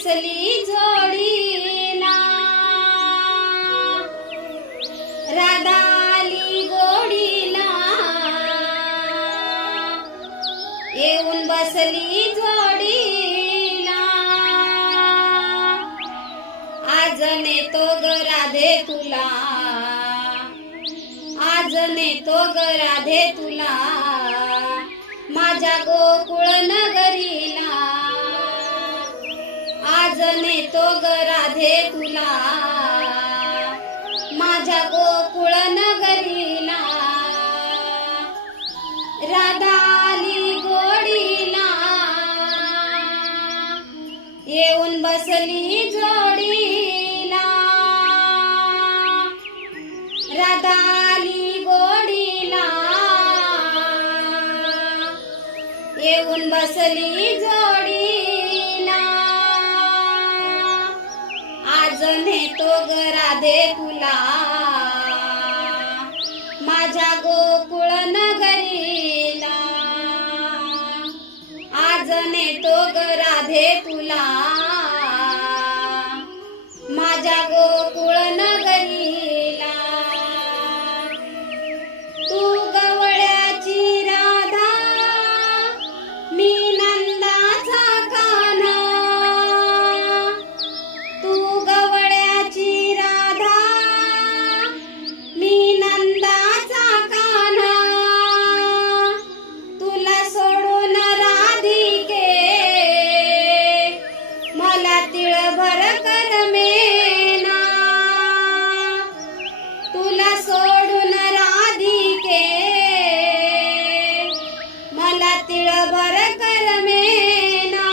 बसली जोडीला, राधा आली गोडीला, येऊन बसली जोडीला. आज नेतो ग राधे तुला, आज नेतो ग राधे तुला, माझ्या गोकुळ नगरीला. आज नेतो ग राधे तुला, माझ्या गोकुळ नगरीला. राधा आली गोडीला, येऊन बसली जोडीला. राधा आली गोडीला, येऊन बसली जोडीला. आज नेतो ग राधे तुला, माझ्या गोकुळ नगरीला. आज नेतो ग राधे तुला, माझ्या गोकुळ नगरीला. तू गवळ्याची राधा, मी नंदाचा कान्हा. तू गवळ्याची राधा, मी नंदाचा कान्हा. तुला सोडून राधिके, मला तिळभर करमेना. तुला सोडून राधिके, मला तिळभर करमेना.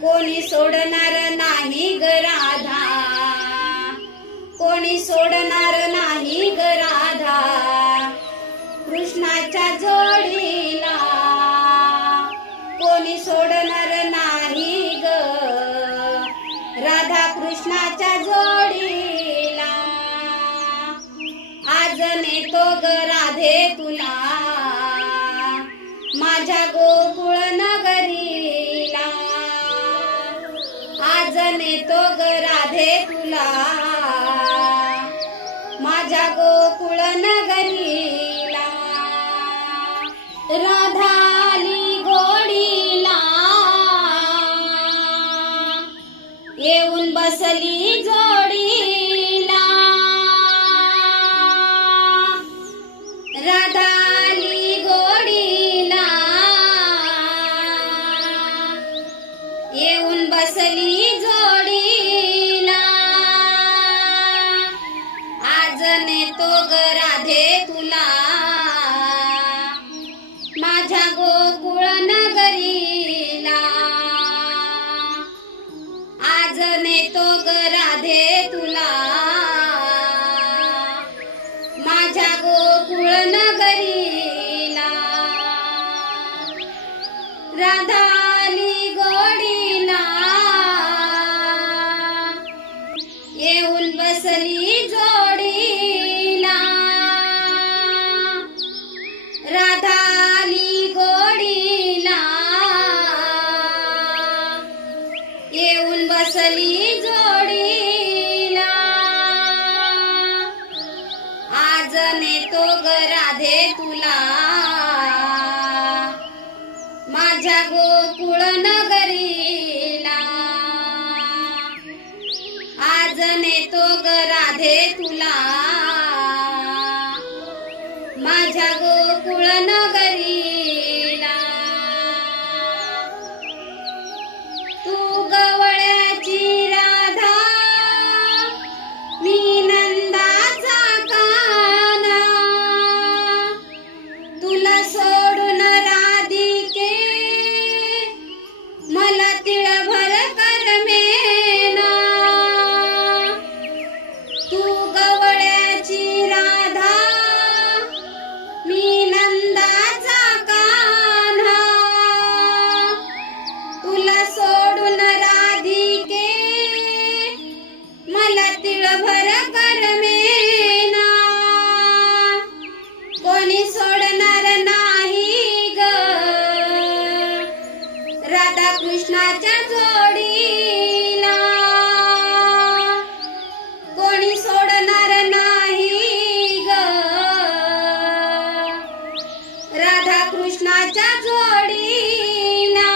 कोणी सोडणार नाही ग राधा, कोणी सोडणार नाही ग राधा, कृष्णाच्या जोडीला. कोणी सोडणार नाही ग राधा, कृष्णाच्या जोडीला. आज नेतो ग राधे तुला, माझ्या गोकुळ नगरीला. आज नेतो ग राधे तुला, माझ्या गोकुळ नगरीला. राधा आली गोडीला, येऊन बसली जोडीला. राधा आली गोडीला, येऊन बसली जोडीला. आज नेतो ग राधे तुला, माझ्या गोकुळ नगरीला. आज नेतो ग राधे तुला, माझ्या गोकुळ नगरीला. राधा आली गोडीला, येऊन बसली जोडीला. राधा आली गोडीला, येऊन बसली जोडीला. आज नेतो ग राधे तुला, माझ्या गोकुळ नगरीला. आज नेतो ग राधे तुला, माझ्या गोकुळ नगरीला. तू गवळ्याची राधा, मी नंदाचा कान्हा. तुला सोडून राधिके, मला तिळभर करमेना. तू गवळ्याची राधा, मी नंदाचा कान्हा. तुला सोडून राधिके, मला तिळभर करमेना. कोणी सोडणार नाही ग राधा कृष्ण कृष्णाच्या जोडीला कोणी सोडणार नाही ग. राधा कृष्णाच्या जोडीला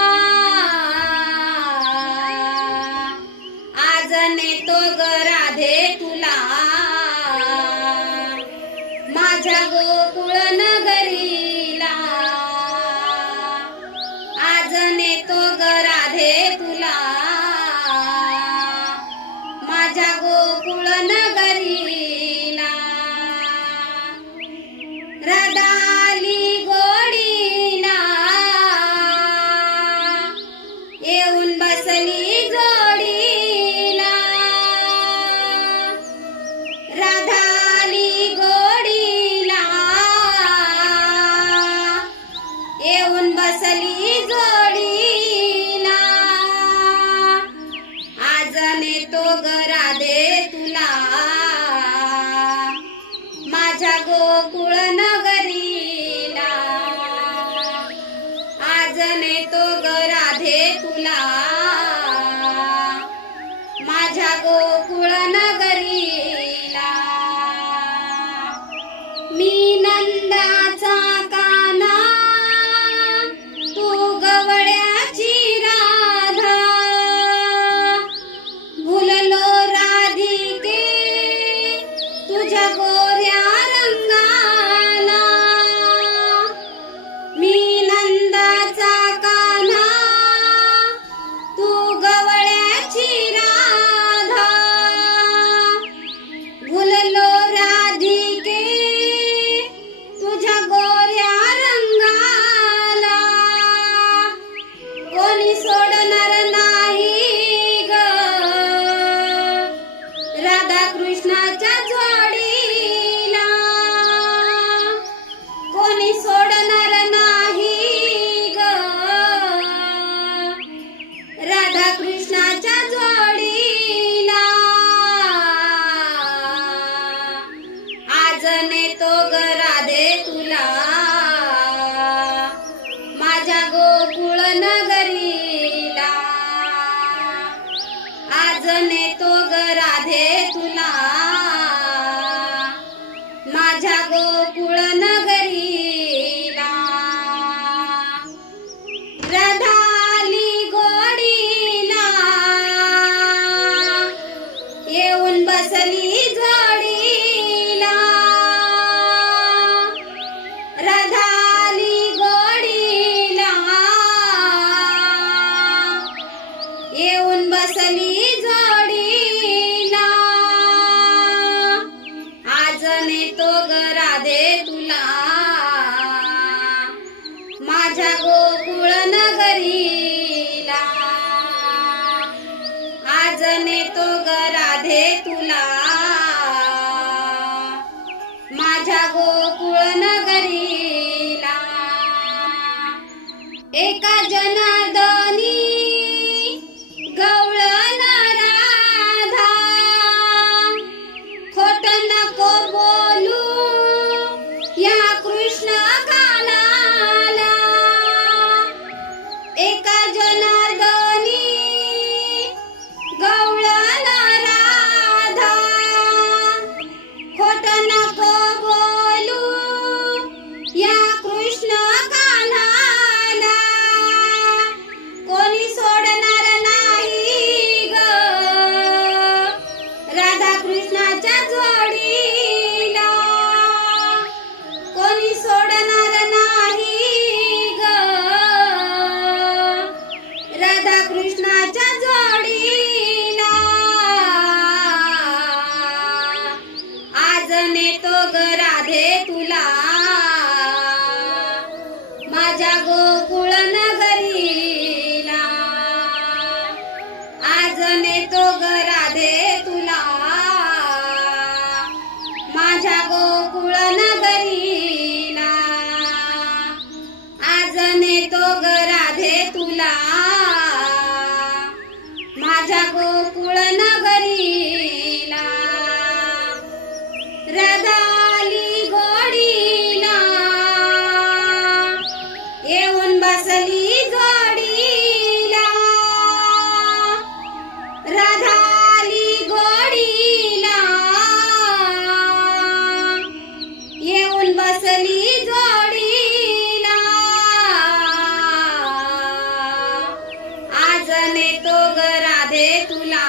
आज नेतो ग राधे तुला माझ्या गोकुळ नगरीला. आज नेतो ग राधे तुला माझ्या गोकुळ नगरीला. राधा आली गोडीला येऊन बसली जोडीला. राधा आली गोडीला येऊन बसली जोडीला. आज नेतो ग राधे तुला माझ्या गोकुळ नगरीला. आज नेतो ग राधे तुला माझ्या गोकुळ नगरीला. मी नंदाचा काना तू गवळ्याची राधा. भुललो राधिके तुझ्या गोऱ्या रंगाला. मी नंदाचा कान्हा तू गवळ्याची राधा. भुललो राधिके तुझ्या गोऱ्या रंगाला. कोणी सोडणार नाही ग राधा कृष्णाच्या जोडीला. कोणी सोडणार नाही ग राधा कृष्णाच्या जोडीला. आज नेतो ग राधे तुला माझ्या गोकुळ नगरीला. आज नेतो ग राधे तुला माझ्या गोकुळ नगरीला. राधा आली गोडीला येऊन बसली जोडीला. राधा आली गोडीला येऊन बसली जोडीला. आज नेतो ग राधे तुला माझ्या गोकुळ नगरीला. आज नेतो ग राधे तुला माझ्या गोकुळ नगरीला. एका जनार्दनी गवळण राधा. खोट नको बोलू या कृष्ण कानाला. एका जनार्दनी गवळण राधा. खोट नको बोलू या कृष्ण कानाला. बसली जोडीला आज नेतो ग राधे तुला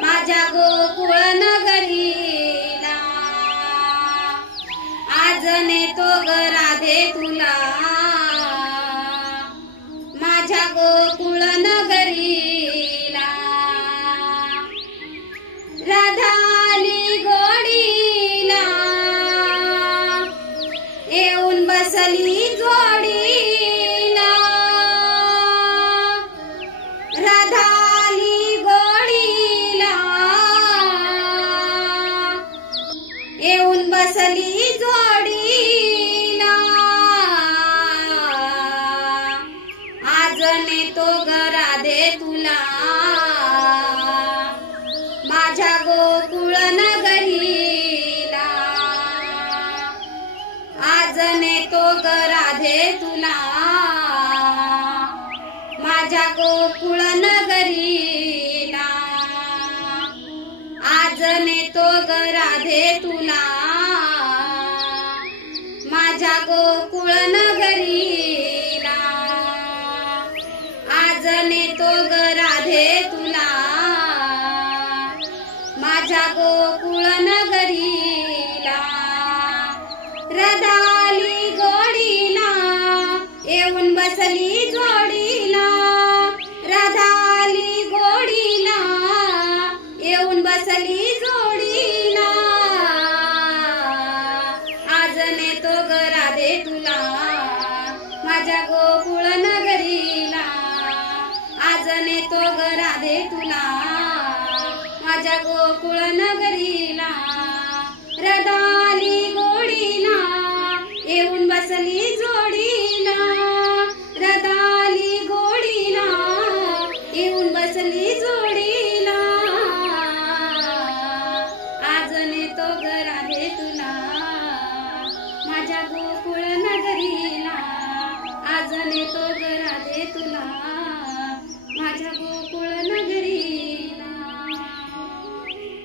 माझ्या गोकुळ नगरीला आज नेतो ग राधे तुला माझ्या गोकुळ नगरीला राधा आली गोडीला येऊन बसली जोडीला राधा आली गोडीला येऊन बसली जोडीला आज नेतो ग राधे तुला माझ्या गोकुळ नगरीला आज नेतो ग राधे तुला माझ्या गोकुळ नगरीला आज नेतो ग राधे तुला माझ्या गोकुळ नगरीला आज नेतो ग राधे तुला माझ्या गोकुळ नगरीला राधा आली गोडीला येऊन बसली जोडीला राधा आली गोडीला येऊन बसली जोडीला आज नेतो ग राधे तुला माझ्या गोकुळ नगरीला आज नेतो ग राधे तुला माझ्या गोकुळ नगरीला राधा आली गोडीला येऊन बसली जोडीला राधा आली गोडीला येऊन बसली जोडीला आज नेतो ग राधे तुला माझ्या गोकुळ नगरीला आज नेतो ग राधे तुला माझ्या गोकुळ